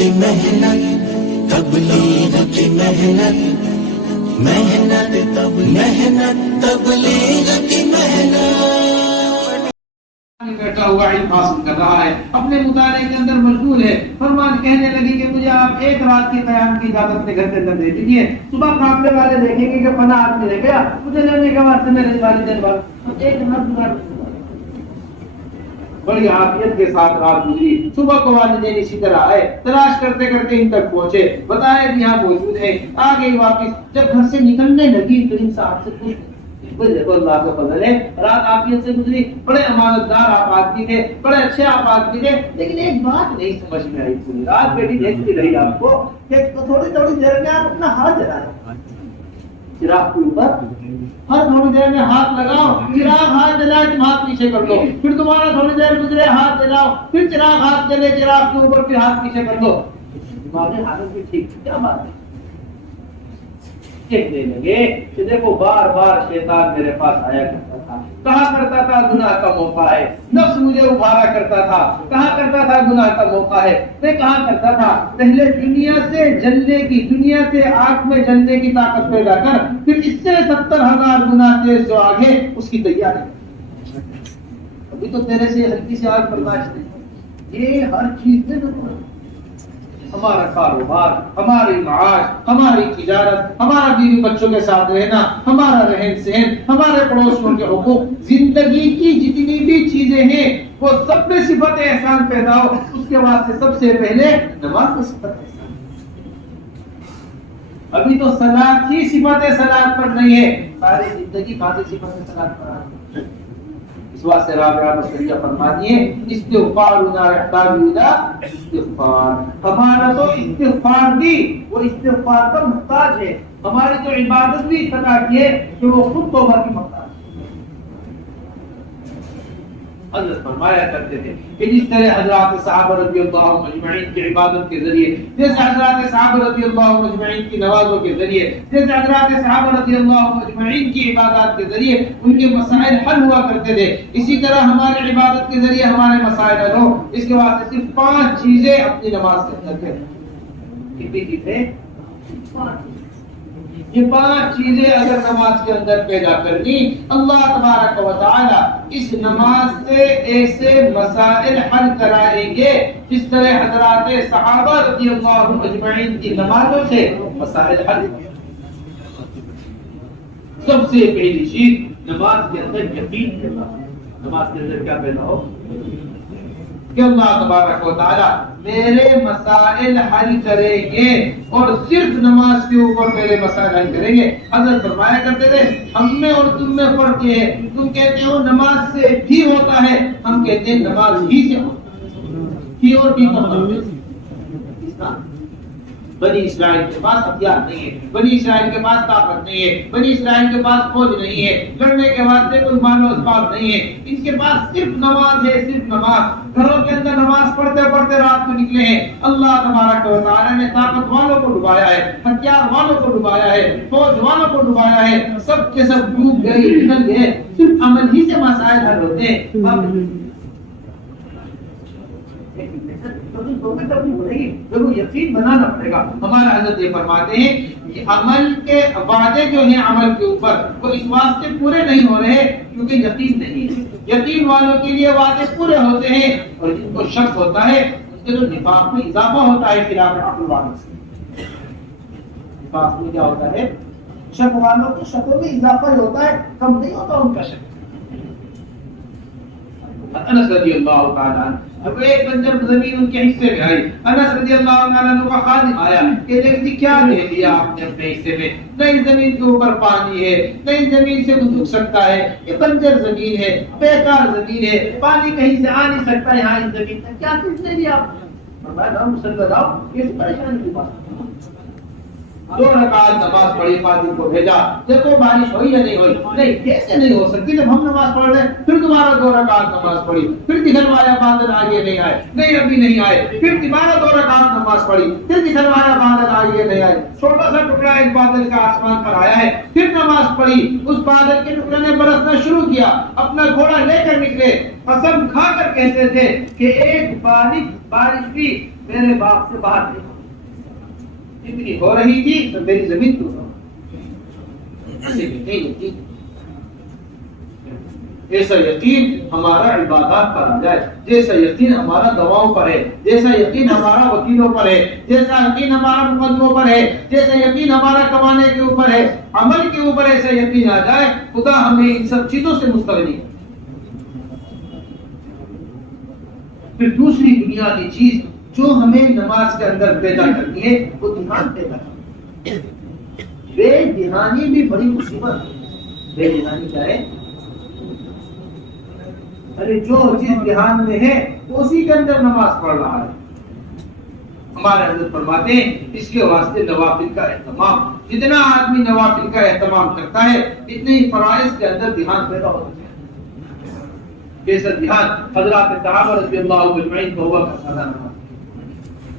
کی محنت، تبلیغ کی محنت، محنت تبلیغ کی محنت۔ بیٹھا ہوا علم حاصل کر رہا ہے، اپنے مطالعے کے اندر مشغول ہے۔ فرمان کہنے لگی کہ مجھے آپ ایک رات کی قیام کی اجازت اپنے گھر کے اندر دے دیجیے، صبح کھانے والے دیکھیں گے کہ فلاں آدمی رہ گیا، مجھے لینے کے واسطے میرے والدین والے ایک رات گزار بڑی عافیت کے ساتھ رات گزری۔ صبح کو والدین اسی طرح آئے، تلاش کرتے کرتے ان تک پہنچے، بتایا کہ یہاں موجود ہے، آ گئی واپس۔ جب گھر سے نکلنے لگی تو ان صاحب سے پوچھ دیکھو اللہ کا فضل ہے، رات عافیت سے گزری، بڑے امانت دار آپ آدمی تھے، بڑے اچھے آپ آدمی تھے، لیکن ایک بات نہیں سمجھ میں آئی پوری رات بیٹی دیکھتی رہی آپ کو کہ تھوڑی تھوڑی دیر میں آپ اپنا ہاتھ جلائیں چراغ کے اوپر، ہر تھوڑی دیر میں ہاتھ لگاؤ، چراغ ہاتھ جلائے تم ہاتھ پیچھے کر دو، پھر دوبارہ تھوڑی دیر گزرے ہاتھ جلاؤ، پھر چراغ ہاتھ جلے چراغ کے اوپر، پھر ہاتھ پیچھے کر دو۔ دماغی حالت بھی ٹھیک، کیا بات ہے؟ دیکھنے لگے کہ دیکھو بار بار شیطان میرے پاس آیا کرتا تھا، کہا کرتا تھا گناہ کا موقع ہے، نفس مجھے ابھارا کرتا تھا، کہا کرتا تھا گناہ کا موقع ہے، میں کہا کرتا تھا پہلے دنیا سے جلنے کی، دنیا سے آگ میں جلنے کی طاقت پیدا کر، پھر اس سے 70,000 گناہ تیز جو آگے اس کی تیاری۔ ابھی تو تیرے سے ہلکی سے آگ برداشت نہیں، یہ ہر چیز میں ہمارا کاروبار، ہماری معاش، ہماری تجارت، ہمارا بیوی بچوں کے ساتھ رہنا، ہمارا رہن سہن، ہمارے پڑوسیوں کے حقوق، زندگی کی جتنی بھی چیزیں ہیں وہ سب میں صفت احسان پیدا ہو، اس کے واسطے سب سے پہلے نماز کی صفت احسان۔ ابھی تو صلاۃ ہی صفت صلاۃ پر نہیں ہے، ساری زندگی باقی صفت صلاۃ پر ہے۔ اس واسطے رابعہ بصریہ فرماتی ہے استغفارنا یحتاج الی استغفار، ہمارا تو استغفار بھی وہ استغفار کا محتاج ہے، ہماری تو عبادت بھی اس طرح کی ہے کہ وہ خود توبہ کی محتاج ہے۔ حضرت فرمایا کرتے تھے کہ جس طرح حضرات صحابہ رضی اللہ عنہم اجمعین کی عبادت کے ذریعے، جیسے حضرات صحابہ رضی اللہ عنہم اجمعین کی نمازوں کے ذریعے، جیسے حضرات صحابہ رضی اللہ عنہم اجمعین کی عبادات کے ذریعے ان کے مسائل حل ہوا کرتے تھے، اسی طرح ہماری عبادت کے ذریعے ہمارے مسائل حل ہو۔ اس کے واسطے صرف 5 چیزیں اپنی نماز کے اندر کریں۔ کتنی چیزیں؟ یہ 5 چیزیں اگر نماز کے اندر پیدا کرنی، اللہ تبارک و تعالی اس نماز سے ایسے مسائل حل کرائیں گے جس طرح حضرات صحابہ رضی اللہ عنہم اجمعین کی نمازوں سے مسائل حل۔ سب سے پہلی چیز نماز کے اندر یقین پیدا ہو۔ نماز کے اندر کیا پیدا ہو کہ اللہ تبارک و تعالی میرے مسائل حل کریں گے، اور صرف نماز کے اوپر میرے مسائل حل کریں گے۔ حضرت فرمایا کرتے تھے ہم میں اور تم میں فرق یہ ہے، تم کہتے ہو نماز سے بھی ہوتا ہے، ہم کہتے ہیں نماز ہی سے ہوتا ہے۔ ہی اور بھی کا بنی اسرائیل کے پاس ہتھیار نہیں ہے، بنی اسرائیل کے پاس طاقت نہیں ہے، بنی اسرائیل کے پاس فوج نہیں ہے، لڑنے کے واسطے کوئی مال و اسباب نہیں ہے، ان کے پاس صرف نماز ہے، صرف نماز۔ گھروں کے اندر نماز پڑھتے پڑھتے رات کو نکلے ہیں، اللہ تبارک و تعالی نے طاقت والوں کو ڈبایا ہے، ہتھیار والوں کو ڈبایا ہے، فوج والوں کو ڈبایا ہے، سب کے سب ڈوب گئے، نکل گئے، صرف عمل ہی سے مسائل حل ہوتے ہیں۔ ضرور یقین بنانا پڑے گا۔ ہمارا حضرت یہ فرماتے ہیں کہ عمل کے وعدے جو ہیں عمل کے اوپر وہ اس واسطے پورے نہیں ہو رہے کیونکہ یقین نہیں ہے۔ یقین والوں کے لیے وعدے پورے ہوتے ہیں، اور جن کو شک ہوتا ہے اس کے جو نفاق میں اضافہ ہوتا ہے خلاف عقل والوں سے۔ نفاق میں کیا ہوتا ہے؟ شک والوں کے شکوں میں اضافہ ہوتا ہے، کم نہیں ہوتا ان کا شک۔ انس رضی اللہ تعالیٰ عنہ اب ایک بنجر زمین ان کے حصے میں آئی، انس رضی اللہ عنہ کا خادم آیا کہ دیکھتی کیا لے لیا آپ نے اپنے حصے میں؟ نئی زمین کے اوپر پانی ہے، نئی زمین سے گزر سکتا ہے، یہ بنجر زمین ہے، بیکار زمین ہے، پانی کہیں سے آ نہیں سکتا یہاں اس زمین میں، کیا کچھ لے لیا آپ نے؟ فرمایا نا مسلط آؤ، یہ پریشانی کی بات۔ 2 رکعت نماز پڑھی، خادم کو بھیجا، دیکھو بارش ہوئی یا نہیں ہوئی؟ نہیں، کیسے نہیں ہو سکتی؟ جب ہم نماز پڑھ رہے پھر دوبارہ 2 رکعت نماز پڑھی، پھر دکھلوایا بادل آگے نہیں آئے، نہیں ابھی نہیں آئے، پھر دوبارہ 2 رکعت نماز پڑھی، پھر دکھلوایا بادل آگے نہیں آئے، چھوٹا سا ٹکڑا ایک بادل کا آسمان پر آیا ہے، پھر نماز پڑھی، اس بادل کے ٹکڑے نے برسنا شروع کیا، اپنا گھوڑا لے کر نکلے، قسم کھا کر کہتے تھے کہ ایک بارش بھی میرے باغ سے باہر نہیں اتنی ہو رہی تھی تو میری زمین تو ایسا یقین ہمارا عبادات پر آ جائے، جیسا یقین ہمارا دواؤں پر ہے، جیسا یقین ہمارا وکیلوں پر ہے، جیسا یقین ہمارا مقدموں پر ہے، جیسا یقین ہمارا کمانے کے اوپر ہے، عمل کے اوپر ایسا یقین آ جائے، خدا ہمیں ان سب چیزوں سے مستغنی ہے۔ پھر دوسری بنیادی چیز جو ہمیں نماز کے اندر پیدا کرتی ہے وہ دھیان پیدا کرتی ہے۔ بے دھیانی بھی بڑی مصیبت ہے۔ بے دھیانی کیا ہے؟ ارے جو چیز دھیان میں ہے اسی کے اندر نماز پڑھ رہا ہے۔ ہمارے حضرت فرماتے ہیں اس کے واسطے نوافل کا اہتمام، جتنا آدمی نوافل کا اہتمام کرتا ہے اتنے ہی فرائض کے اندر دھیان پیدا ہوتا ہے۔ جیسا دھیان حضرات صحابہ رضی اللہ عنہم کو ہوا کرتا تھا،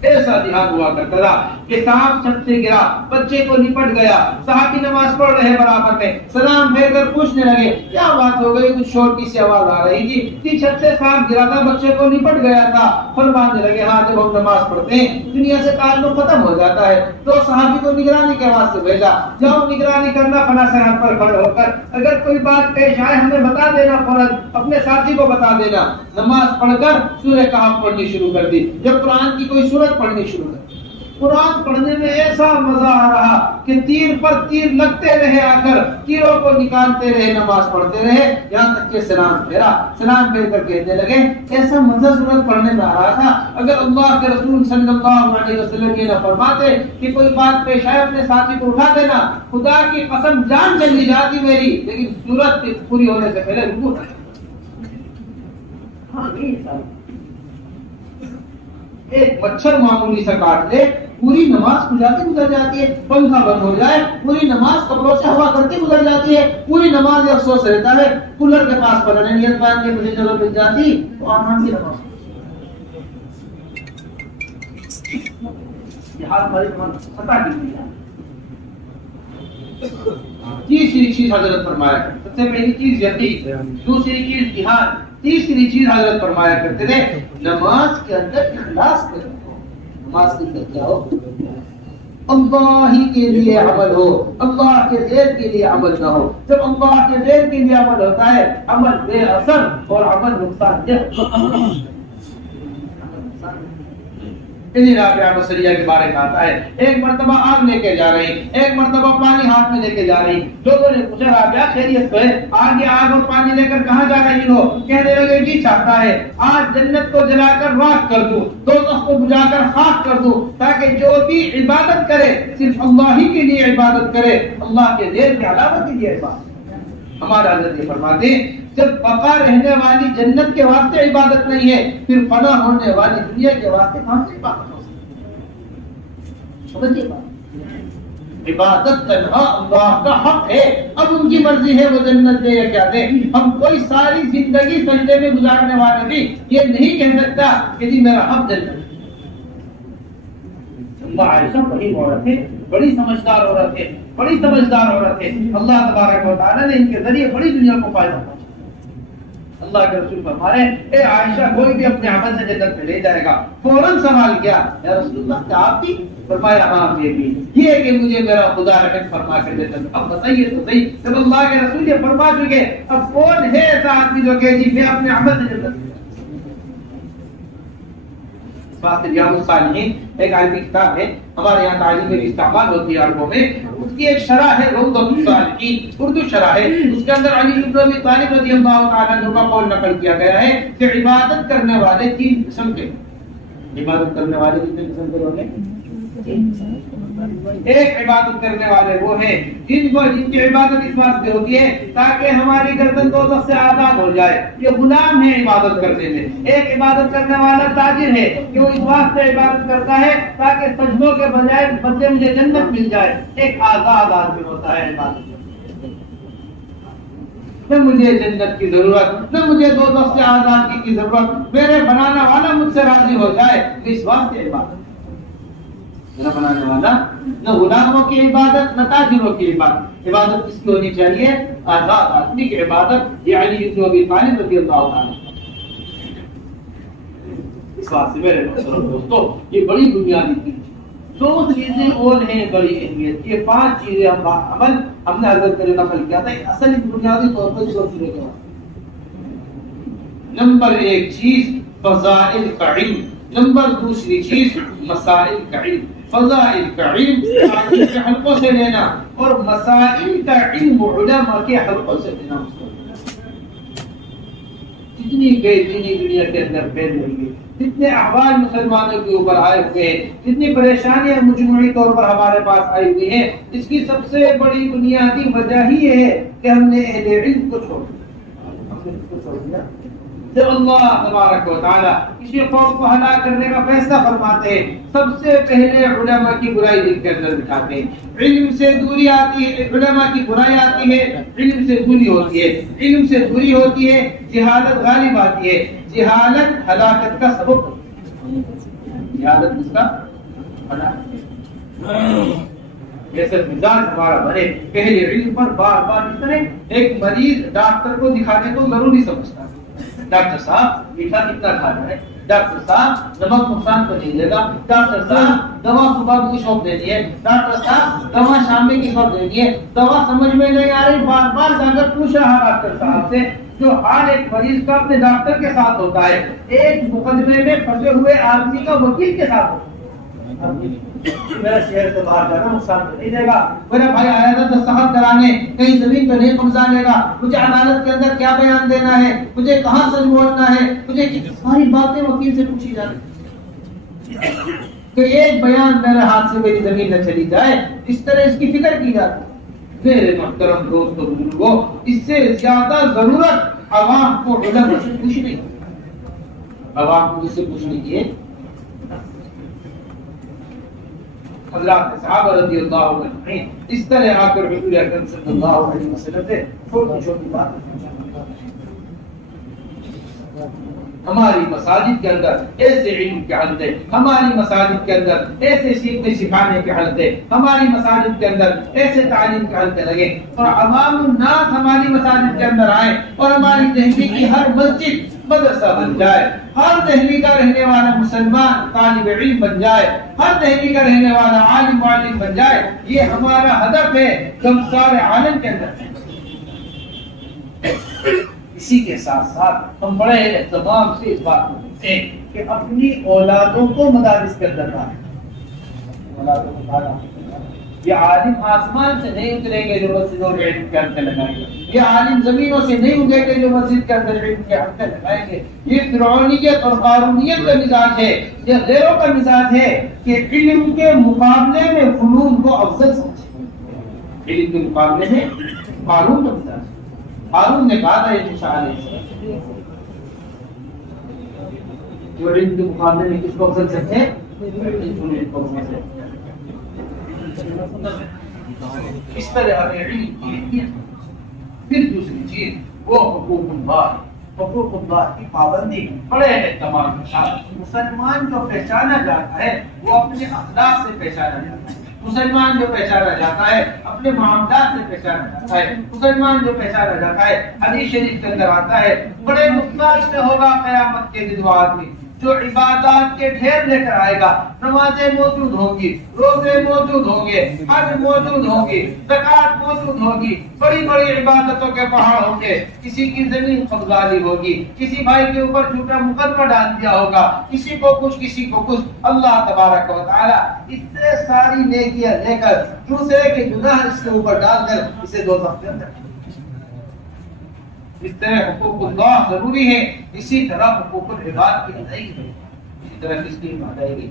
ایسا دھیان ہوا کرتا تھا کہ سانپ چھت سے گرا، بچے کو لپٹ گیا، صحابی نماز پڑھ رہے برابر میں، سلام پھیر کر پوچھنے لگے کیا بات ہو گئی؟ کچھ شور کی سی آواز آ رہی تھی کہ چھت سے سانپ گرا تھا، بچے کو لپٹ گیا تھا۔ فرمانے لگے ہاں جب ہم نماز پڑھتے ہیں دنیا سے تعلق ختم ہو جاتا ہے، تو صحابی کو نگرانی کے واسطے بھیجا، جاؤ نگرانی کرنا فلاں سرحد پر کھڑے ہو کر، اگر کوئی بات پیش آئے ہمیں بتا دینا، فوراً اپنے ساتھی کو بتا دینا۔ نماز پڑھ کر سورہ کہف پڑھنی شروع کر دی۔ جب قرآن کی کوئی سورت پڑھنی شروع کر، قرآن پڑھنے میں ایسا مزہ آ رہا کہ تیر پر تیر لگتے رہے، آ کر تیروں کو نکالتے رہے، نماز پڑھتے رہے، یہاں تک کہ سلام پھیرا، سلام پھیر کر کہنے لگے ایسا مزہ سورت پڑھنے میں آ رہا تھا، اگر اللہ کے رسول صلی اللہ علیہ وسلم یہ نہ فرماتے کہ کوئی بات پیش آئے اپنے ساتھی کو اٹھا دینا، خدا کی قسم جان چلی جاتی میری، لیکن سورت پوری ہونے سے پہلے رکوع نہ۔ ایک مچھر معمولی سا کاٹ لے پوری نماز گزر جاتی ہے، پنکھا بند ہو جائے پوری نماز کپڑوں سے ہوا کرتے گزر جاتی ہے، پوری نماز افسوس رہتا ہے، کولر کے پاس پڑھنے نیت باندھ کے مجھے چلو مل جاتی تو آرام کی نماز۔ تیسری چیز حضرت فرمایا، سب سے پہلی چیز یقین، دوسری چیز دھیان، تیسری چیز حضرت فرمایا کرتے تھے نماز کے اندر اخلاص کرو۔ نماز کے اندر کیا ہو؟ اللہ ہی کے لیے عمل ہو، اللہ کے غیر کے لیے عمل نہ ہو۔ جب اللہ کے غیر کے لیے عمل ہوتا ہے عمل بے اثر اور عمل نقصان دہ۔ انہیں رابعہ بصریہ کے بارے میں آتا ہے، ایک مرتبہ آگ لے کے جا رہی، ایک مرتبہ پانی ہاتھ میں لے کے جا رہی، لوگوں نے پوچھا رابعہ خیریت تو ہے؟ آگے آگ اور پانی لے کر کہاں جا رہی ہو؟ کہنے لگے جی چاہتا ہے آج جنت کو جلا کر راکھ کر دوں، دوزخ کو بجھا کر خاک کر دوں، تاکہ جو بھی عبادت کرے صرف اللہ ہی کے لیے عبادت کرے، اللہ کے غیر کے علاوہ کے لیے عبادت۔ ہمارا حضرت یہ فرماتے ہیں جب بقا رہنے والی جنت کے واسطے عبادت نہیں ہے پھر فنا ہونے والی دنیا کے واسطے کہاں سے عبادت ہو سکتی ہے؟ عبادت کرنا اللہ کا حق ہے، اب ان کی مرضی ہے وہ جنت دے یا کیا دے۔ ہم کوئی ساری زندگی سجدے میں گزارنے والے بھی یہ نہیں کہہ سکتا کہ جی میرا حق جنت۔ عائشہ بڑی عورت ہے، بڑی سمجھدار عورت ہے، بڑی سمجھدار عورت ہے، اللہ تبارک و تعالیٰ نے ان کے ذریعے بڑی دنیا کو فائدہ پہنچایا۔ اللہ کے رسول فرما رہے ہیں اے عائشہ کوئی بھی اپنے عمل سے جنت میں لے جائے گا۔ فوراً سوال کیا یا رسول اللہ کیا آپ بھی؟ فرمایا ہاں یہ بھی، یہ کہ مجھے میرا خدا رحم فرما کر دیتا۔ اب بتائیے تو صحیح، جب اللہ کے رسول یہ فرما چکے اب کون ہے ایسا آدمی جو کہ جی میں اپنے عمل سے جنت میں؟ ریاض الصالحین ایک عالمی کتاب ہے، ہمارے یہاں تعلیم میں استعمال ہوتی ہے عربوں میں، اس کی ایک شرح ہے روضۃ الصالحین، اردو شرح ہے، اس کے اندر علی بن ابی طالب رضی اللہ تعالیٰ عنہ کا قول نقل کیا گیا ہے کہ عبادت کرنے والے 3 قسم کے، عبادت کرنے والے کتنے قسم کے لوگ ہیں؟ ایک عبادت کرنے والے وہ ہیں جن کی عبادت اس واسطے ہوتی ہے تاکہ ہماری گردن دوزخ سے آزاد ہو جائے. یہ غلام ہے عبادت کرنے میں. ایک عبادت کرنے والا تاجر ہے کہ وہ اس واسطے عبادت کرتا ہے تاکہ سجدوں کے بجائے بدلے مجھے جنت مل جائے. ایک آزاد آدمی ہوتا ہے عبادت. نہ مجھے جنت کی ضرورت نہ مجھے دوزخ سے آزادی کی ضرورت. میرے بنانا والا مجھ سے راضی ہو جائے. اس واسطے عبادت نہ بنانے والا نہ غلاموں کی عبادت نہ تاجروں کی عبادت. عبادت کس کی ہونی چاہیے؟ آزاد آدمی کی عبادت. یہ علی بن ابی طالب رضی اللہ عنہ. اس واسطے میرے دوستو یہ بڑی بنیادی چیز. دو چیزیں اور ہیں بڑی اہمیت. یہ 5 چیزیں عمل ہم نے حضرت سے نقل کیا تھا. اصل بنیادی طور پر سوچنے کا نمبر 1 چیز فضائل کا علم. نمبر 2 چیز مسائل کا علم. فضائل کا علم عالم کے حلقوں سے لینا اور مسائل کا علم علماء کے حلقوں سے لینا. جتنی بے دینی دنیا کے اندر پھیل رہی ہے, جتنے احوال مسلمانوں کے اوپر آئے ہوئے ہیں, جتنی پریشانیاں مجموعی طور پر ہمارے پاس آئی ہوئی ہیں, اس کی سب سے بڑی بنیادی وجہ ہی یہ ہے کہ ہم نے اہل علم کو چھوڑ دیا. جب اللہ تبارک و تعالی کسی قوم کو ہلاک کرنے کا فیصلہ فرماتے ہیں سب سے پہلے علماء کی برائی دل کے اندر دکھاتے ہیں. علم سے دوری آتی ہے, علماء کی برائی آتی ہے, علم سے دوری ہوتی ہے. علم سے دوری ہوتی ہے, جہالت غالب آتی ہے. جہالت ہلاکت کا سبب ہوتی ہے. جہالت اس کا جیسے مزاج ہمارا بنے پہلے علم پر بار بار اس طرح. ایک مریض ڈاکٹر کو دکھانے کو ضروری سمجھتا ہے. ڈاکٹر صاحب میٹھا کتنا کھانا ہے, ڈاکٹر صاحب نمک نقصان تو نہیں دے گا, ڈاکٹر صاحب دوا صبح کی شوق دینی ہے, ڈاکٹر صاحب دوا شام میں کی شوق دینی ہے. دوا سمجھ میں نہیں آ رہی, بار بار جا کر پوچھ رہا ڈاکٹر صاحب سے. جو حال ایک مریض کا اپنے ڈاکٹر کے ساتھ ہوتا ہے ایک مقدمے میں پھنسے ہوئے آدمی کا وکیل کے ساتھ ہوتا ہے. میرا شہر سے باہر جانا نقصان تو نہیں دے گا, میرا بھائی آیا تھا دستخط کرانے, کہیں زمین پہ نہیں قبضہ لے گا, مجھے عدالت کے اندر کیا بیان دینا ہے, مجھے کہاں سچ بولنا ہے, مجھے ساری باتیں وکیل سے پوچھی جاتی کہ ایک بیان میرے ہاتھ سے میری زمین نہ چلی جائے. اس طرح اس کی فکر کی جاتی. میرے محترم دوستو بزرگوں, اس سے زیادہ ضرورت عوام کو علم سے پوچھنے کی. عوام کو اس سے پوچھنے کی حضرات صحابہ رضی اللہ عنہ اس طرح آ کر حضور اکرم صلی اللہ علیہ وسلم سے چھوٹی چھوٹی باتیں. ہماری مساجد کے اندر ایسے علم کے حلقے, ہماری مساجد کے اندر ایسے سیکھنے سکھانے کے حلقے, ہماری مساجد کے اندر ایسے تعلیم کے حلقے لگے اور عوام الناس ہماری مساجد کے اندر آئے اور ہماری دہلی کی ہر مسجد مدرسہ بن جائے, ہر دہلی کا رہنے والا مسلمان طالب علم بن جائے, ہر دہلی کا رہنے والا عالم عالم بن جائے. یہ ہمارا ہدف ہے جو سارے عالم کے اندر. اسی کے ساتھ ساتھ ہم بڑے اہتمام سے اس بات کو کہتے ہیں کہ اپنی اولادوں کو مدارس کے اندر ڈالیں. اولادوں کو ڈالیں. یہ عالم آسمان سے نہیں اتریں گے جو مسجد اور علم کے حلقے لگائیں گے. یہ عالم زمینوں سے نہیں اگے گے جو مسجد کے اندر علم کے حلقے لگائیں گے. یہ فرعونیت اور قارونیت کا مزاج ہے, یہ غیروں کا مزاج ہے کہ علم کے مقابلے میں فنون کو افضل سمجھیں. علم کے مقابلے میں قارون کا مزاج. قارون نے کہا تھا موسیٰ علیہ السلام جو علم کے مقابلے میں کس کو افضل سمجھے؟ فنون کو افضل سمجھے. اس طرح ہمیں علم کی. پھر دوسری چیز وہ حقوق اللہ, حقوق اللہ کی پابندی بڑے اہتمام کے ساتھ. مسلمان جو پہچانا جاتا ہے وہ اپنے اخلاق سے پہچانا جاتا ہے. مسلمان جو پہچانا جاتا ہے اپنے معاملات سے پہچانا جاتا ہے. مسلمان جو پہچانا جاتا ہے حدیث شریف کے اندر آتا ہے بڑے نقصان میں ہوگا قیامت کے دن وہ آدمی جو عبادات کے ڈھیر لے کر آئے گا. نمازیں موجود ہوں گی, روزے موجود ہوں گے, حج موجود ہوں گی, زکات موجود ہوگی, بڑی بڑی عبادتوں کے پہاڑ ہوں گے. کسی کی زمین قبضالی ہوگی, کسی بھائی کے اوپر جھوٹا مقدمہ ڈال دیا ہوگا, کسی کو کچھ کسی کو کچھ. اللہ تبارک و تعالی اس سے ساری نیکیاں لے کر دوسرے کے گناہ اس کے اوپر ڈال کر اسے دوزخ کے اندر. اس طرح حقوق اللہ ضروری ہے, اسی طرح حقوق العباد کی ادائیگی ہے. اسی طرح کس کی ادائیگی؟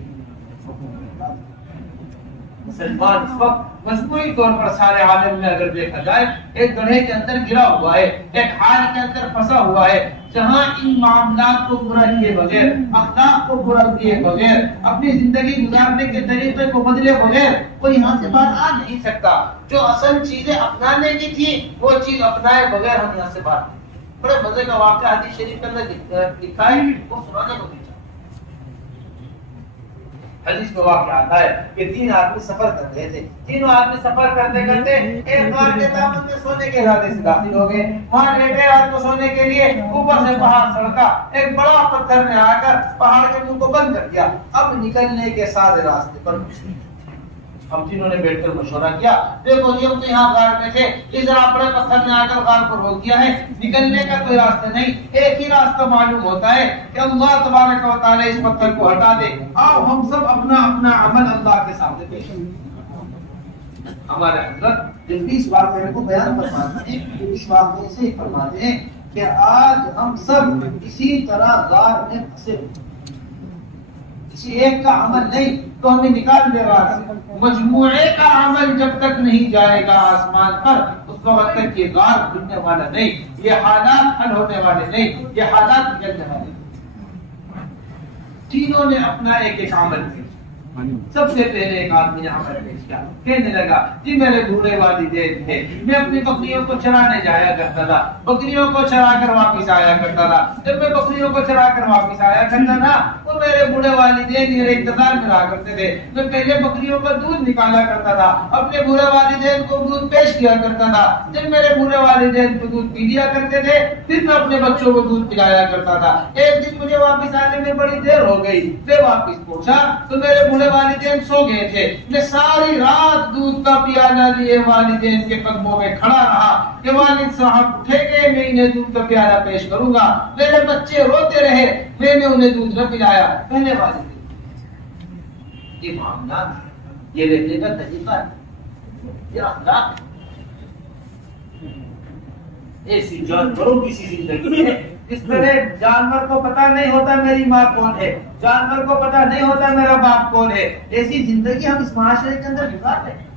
مسلمان اس وقت مجموعی طور پر سارے عالم میں اگر دیکھا جائے ایک گڑھے کے اندر گرا ہوا ہے، ایک حال کے اندر پھنسا ہوا ہے، جہاں ان معاملات کو برا کیے بغیر، اخلاق کو برا کیے بغیر، اپنی زندگی گزارنے کے طریقے کو بدلے بغیر کوئی یہاں سے باہر آ نہیں سکتا۔ جو اصل چیزیں اپنانے کی تھی وہ چیز اپنائے بغیر ہم یہاں سے باہر نہیں۔ بڑے مزے کا واقعہ حدیث شریف کے اندر لکھا ہے، وہ سنانے کو نہیں۔ حدیث میں واقعہ آتا ہے کہ 3 آدمی سفر کر رہے تھے، تینوں آدمی سفر کرتے کرتے ایک غار کے دامن میں سونے کے ارادے سے داخل ہو گئے۔ وہاں لیٹے رات کو سونے کے لیے اوپر سے پہاڑ سڑکا، ایک بڑا پتھر نے آ کر پہاڑ کے منہ کو بند کر دیا۔ اب نکلنے کے سارے راستے پر ہم تینوں نے بیٹھ کر مشورہ کیا، دیکھو جی ہم تو یہاں غار میں تھے، اس طرح بڑے پتھر نے آ کر غار کو روک دیا ہے، نکلنے کا کوئی راستہ نہیں، ایک ہی راستہ معلوم ہوتا ہے کہ اللہ تبارک و تعالی اس پتھر کو ہٹا دے۔ آؤ ہم سب اپنا اپنا عمل اللہ کے سامنے پیش کریں۔ ہمارے حضرت اس واقعے کو بیان فرماتے ہیں، اس واقعے سے ہی فرماتے ہیں کہ آج ہم سب اسی طرح غار میں پھنسے، کسی ایک کا عمل نہیں تو ہمیں نکال دے رہا ہے، مجموعے کا عمل جب تک نہیں جائے گا آسمان پر اس وقت تک یہ غار کھلنے والا نہیں، یہ حالات حل ہونے والے نہیں، یہ حالات بگڑنے والے نہیں۔ تینوں نے اپنا ایک ایک عمل کیا۔ سب سے پہلے ایک آدمی نے عمل پیش کیا، کہنے لگا جی میرے بوڑھے والدین تھے، میں اپنی بکریوں کو چرانے جایا کرتا تھا، بکریوں کو چرا کر واپس آیا کرتا تھا، جب میں بکریوں کو چرا کر واپس آیا کرتا تھا تو میرے بوڑھے والدین میرے انتظار میں رہا کرتے تھے، میں پہلے بکریوں کا دودھ نکالا کرتا تھا، اپنے بوڑھے والدین کو دودھ پیش کیا کرتا تھا، جب میرے بوڑھے والدین کو دودھ پی لیا کرتے تھے پھر میں اپنے بچوں کو دودھ پلایا کرتا تھا۔ ایک دن مجھے واپس آنے میں بڑی دیر ہو گئی، میں واپس پہنچا تو میرے بوڑھے والدین سو گئے تھے، میں ساری رات دودھ کا پیالہ لیے والدین کے قدموں میں کھڑا رہا کہ والد صاحب اٹھے گے میں انہیں دودھ کا پیالہ پیش کروں گا، میرے بچے روتے رہے میں نے انہیں دودھ نہ پلایا۔ پہلے والدین یہ معاملات، یہ رہنے کا طریقہ ہے، یہ اخلاق ایسی جانوروں کی سی زندگی ہے۔ اس طرح جانور کو پتا نہیں ہوتا میری ماں کون ہے، جانور کو پتا نہیں ہوتا میرا باپ کون ہے، ایسی زندگی ہم اس معاشرے کے اندر گزار رہے ہیں۔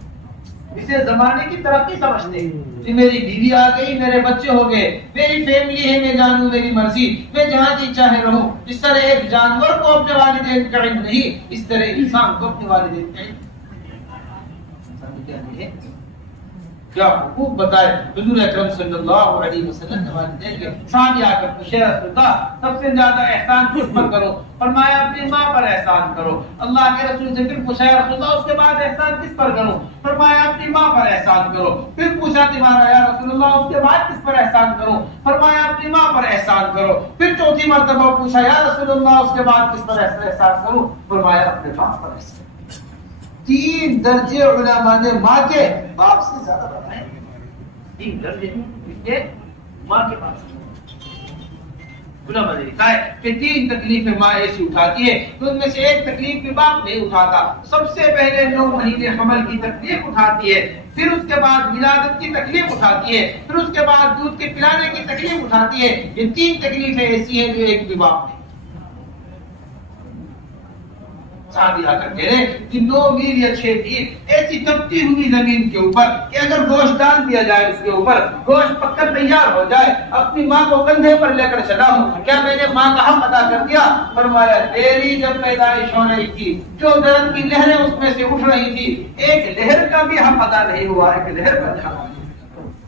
اسے زمانے کی ترقی سمجھتے ہیں کہ میری بیوی آ گئی، میرے بچے ہو گئے، میری فیملی ہے، میں جانوں میری مرضی، میں جہاں کی چاہے رہوں۔ اس طرح ایک جانور کو اپنے والدین کا علم نہیں، اس طرح انسان کو اپنے والدین کا علم ہے۔ کیا حقوق بتائے حضور اکرم صلی اللہ علیہ وسلم نے والدین کے۔ صحابی آ کر پوچھے رسول اللہ سب سے زیادہ احسان کس پر کرو؟ فرمایا اپنی ماں پر احسان کرو۔ اللہ کے رسول سے پھر پوچھا رسول اللہ اس کے بعد احسان کس پر کروں؟ فرمایا اپنی ماں پر احسان کرو۔ پھر پوچھا تمہارا یا رسول اللہ اس کے بعد کس پر احسان کروں؟ فرمایا اپنی ماں پر احسان کرو۔ پھر چوتھی مرتبہ پوچھا یا رسول اللہ اس کے بعد کس پر احسان کروں؟ فرمایا اپنے باپ پر احسان۔ 3 درجے علماء نے ماں کے باپ سے زیادہ بتائے۔ 3 درجے کس کے؟ ماں کے پاس۔ علماء نے لکھا ہے کہ 3 تکلیفیں ماں ایسی اٹھاتی ہے تو ان میں سے ایک تکلیف بھی باپ نہیں اٹھاتا۔ سب سے پہلے 9 مہینے حمل کی تکلیف اٹھاتی ہے، پھر اس کے بعد ولادت کی تکلیف اٹھاتی ہے، پھر اس کے بعد دودھ کے پلانے کی تکلیف اٹھاتی ہے۔ یہ 3 تکلیفیں ایسی ہیں جو ایک بھی باپ نہیں۔ صحابی آ کر کہہ رہے کہ 9 میل یا 6 میل ایسی تپتی ہوئی زمین کے اوپر کہ اگر گوشت ڈال دیا جائے اس کے اوپر، گوشت پک کر تیار ہو جائے، اپنی ماں کو کندھے پر لے کر چلا ہوں، کیا میں نے ماں کا حق ادا کر دیا؟ فرمایا تیری جب پیدائش ہو رہی تھی جو درد کی لہریں اس میں سے اٹھ رہی تھی، ایک لہر کا بھی حق ادا نہیں ہوا، ایک لہر کا حق